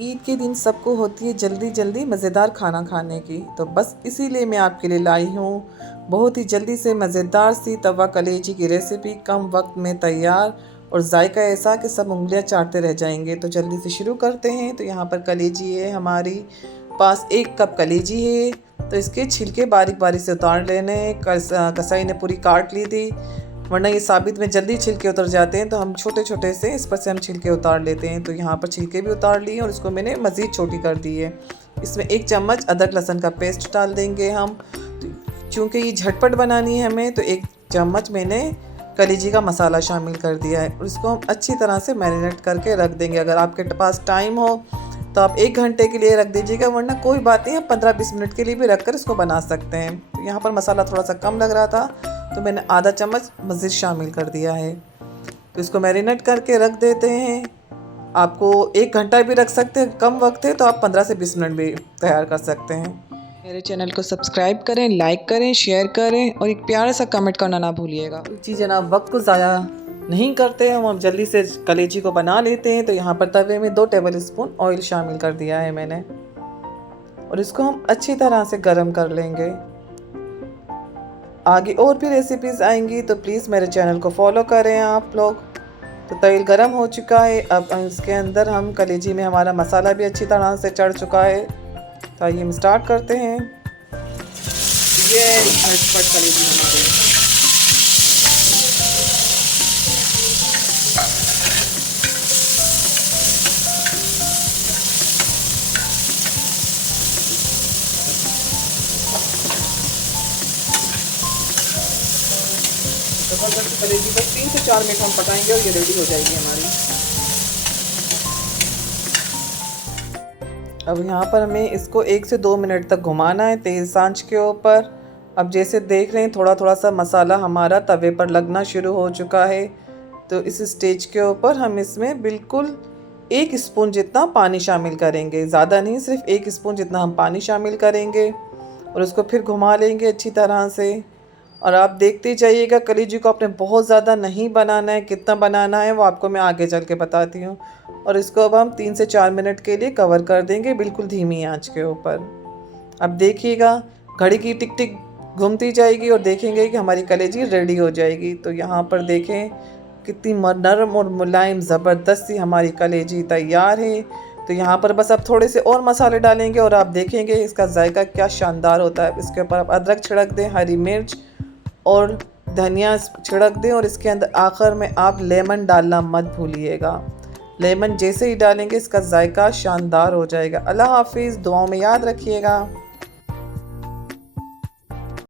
ईद के दिन सबको होती है जल्दी जल्दी मज़ेदार खाना खाने की, तो बस इसीलिए मैं आपके लिए लाई हूँ बहुत ही जल्दी से मज़ेदार सी तवा कलेजी की रेसिपी, कम वक्त में तैयार और जायका ऐसा कि सब उंगलियां चाटते रह जाएंगे। तो जल्दी से शुरू करते हैं। तो यहाँ पर कलेजी है, हमारी पास 1 कप कलेजी है। तो इसके छिलके बारीक बारीक से उतार लेने। कसाई ने पूरी काट ली थी, वरना ये साबित में जल्दी छिलके उतर जाते हैं, तो हम छोटे छोटे से इस पर से हम छिलके उतार लेते हैं। तो यहाँ पर छिलके भी उतार लिए और इसको मैंने मज़ीद छोटी कर दी है। इसमें 1 चम्मच अदरक लहसुन का पेस्ट डाल देंगे हम। चूँकि ये झटपट बनानी है हमें, तो 1 चम्मच मैंने कलेजी का मसाला शामिल कर दिया है और इसको हम अच्छी तरह से मैरिनेट करके रख देंगे। अगर आपके पास टाइम हो तो आप 1 घंटे के लिए रख दीजिएगा, वरना कोई बात नहीं, हम 15-20 मिनट के लिए भी रख कर इसको बना सकते हैं। तो यहाँ पर मसाला थोड़ा सा कम लग रहा था, तो मैंने आधा चम्मच मज़ीद शामिल कर दिया है। तो इसको मैरिनेट करके रख देते हैं। आपको 1 घंटा भी रख सकते हैं, कम वक्त है तो आप 15 से 20 मिनट भी तैयार कर सकते हैं। मेरे चैनल को सब्सक्राइब करें, लाइक करें, शेयर करें और एक प्यारा सा कमेंट करना ना भूलिएगा। जी जनाब, वक्त को ज़ाया नहीं करते हम जल्दी से कलेजी को बना लेते हैं। तो यहाँ पर तवे में 2 टेबल स्पून ऑयल शामिल कर दिया है मैंने और इसको हम अच्छी तरह से गर्म कर लेंगे। आगे और भी रेसिपीज़ आएंगी, तो प्लीज़ मेरे चैनल को फॉलो करें आप लोग। तो तेल गरम हो चुका है, अब इसके अंदर हम कलेजी में हमारा मसाला भी अच्छी तरह से चढ़ चुका है। तो आइए हम स्टार्ट करते हैं। ये झटपट कलेजी हमारे ज़बरदस्त कलेजी बस 3 से 4 मिनट हम पकाएंगे और ये रेडी हो जाएगी हमारी। अब यहाँ पर हमें इसको 1 से 2 मिनट तक घुमाना है तेज़ आंच के ऊपर। अब जैसे देख रहे हैं थोड़ा थोड़ा सा मसाला हमारा तवे पर लगना शुरू हो चुका है। तो इस स्टेज के ऊपर हम इसमें बिल्कुल 1 स्पून जितना पानी शामिल करेंगे, ज़्यादा नहीं, सिर्फ 1 स्पून जितना हम पानी शामिल करेंगे और उसको फिर घुमा लेंगे अच्छी तरह से। और आप देखते जाइएगा, कलेजी को आपने बहुत ज़्यादा नहीं बनाना है, कितना बनाना है वो आपको मैं आगे चल के बताती हूँ। और इसको अब हम 3 से 4 मिनट के लिए कवर कर देंगे बिल्कुल धीमी आंच के ऊपर। अब देखिएगा घड़ी की टिक टिक घूमती जाएगी और देखेंगे कि हमारी कलेजी रेडी हो जाएगी। तो यहाँ पर देखें कितनी नरम और मुलायम ज़बरदस्त सी हमारी कलेजी तैयार है। तो यहाँ पर बस अब थोड़े से और मसाले डालेंगे और आप देखेंगे इसका जायका क्या शानदार होता है। इसके ऊपर आप अदरक छिड़क दें, हरी मिर्च और धनिया छिड़क दें और इसके अंदर आखिर में आप लेमन डालना मत भूलिएगा। लेमन जैसे ही डालेंगे इसका जायका शानदार हो जाएगा। अल्लाह हाफिज़, दुआओं में याद रखिएगा।